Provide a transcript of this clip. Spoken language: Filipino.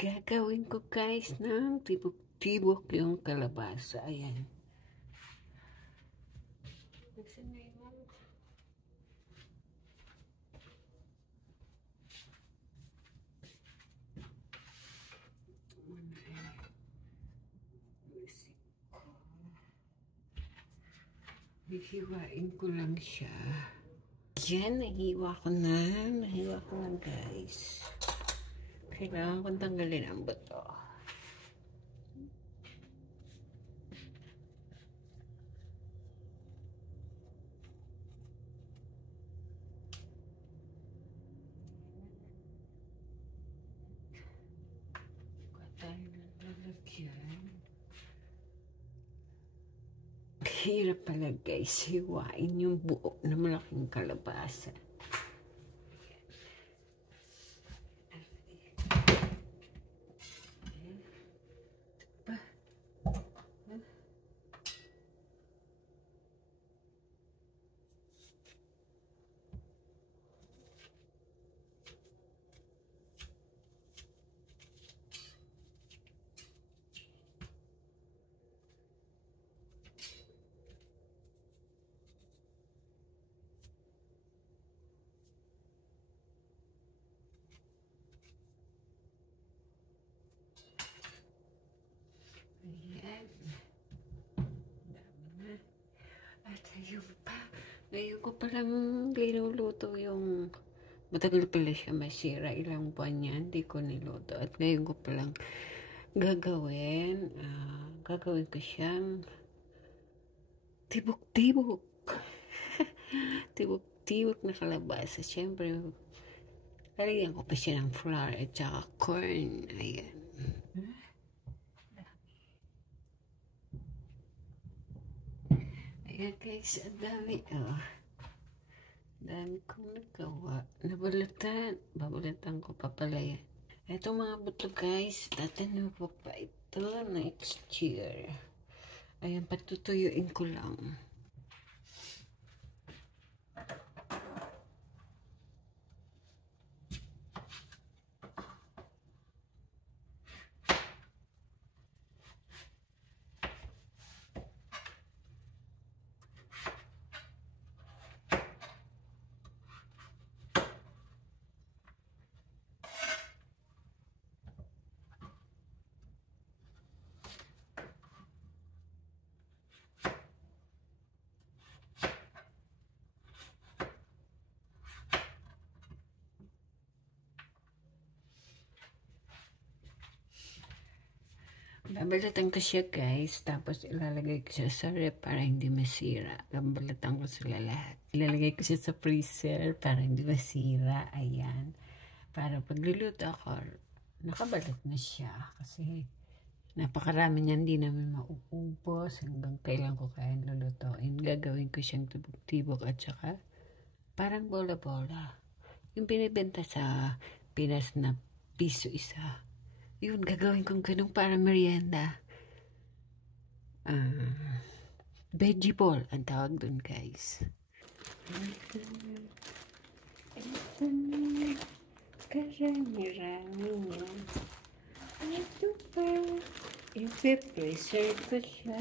Gagawin ko guys ng tibok-tibok yung kalabasa. Ayan. Hihiwain ko lang siya. Yan, nahiwa ko na. Nahiwa ko na guys. Kailangan kong tanggalin ang buto. Tayo na lalagyan. Hirap pala guys, hiwain yung buo na malaking kalabasa. Ngayon ko palang linuluto yung matagal pala siya masira. Ilang buwan yan, hindi ko niluto. At ngayon ko palang gagawin. Gagawin ko siyang tibok-tibok. Tibok-tibok na kalabasa. Siyempre, lalagyan ko pa siya ng flour at saka corn. Ayan. Ayan guys, ang dami. Dami kong nagawa. Nabalatan. Babalatan ko pa pala yan. Ito mga buto guys, tatanim ko pa ito next year. Ayan, patutuyuin ko lang. Babalatan ko siya guys, tapos ilalagay ko siya sa ref para hindi masira. Babalatan ko sila lahat. Ilalagay ko siya sa freezer para hindi masira. Ayan. Para pag luluto ako, nakabalat na siya. Kasi napakarami niya, hindi namin mauubos hanggang kailan ko kaya lulutuin. Gagawin ko siyang tibok-tibok at saka parang bola-bola. Yung binibenta sa Pinas na piso isa. Yun, gagawin kong ganun para merienda. Veggie ball ang tawag dun, guys. Ito na. Karami-rami yan. Ito pa. I-preserve ko siya.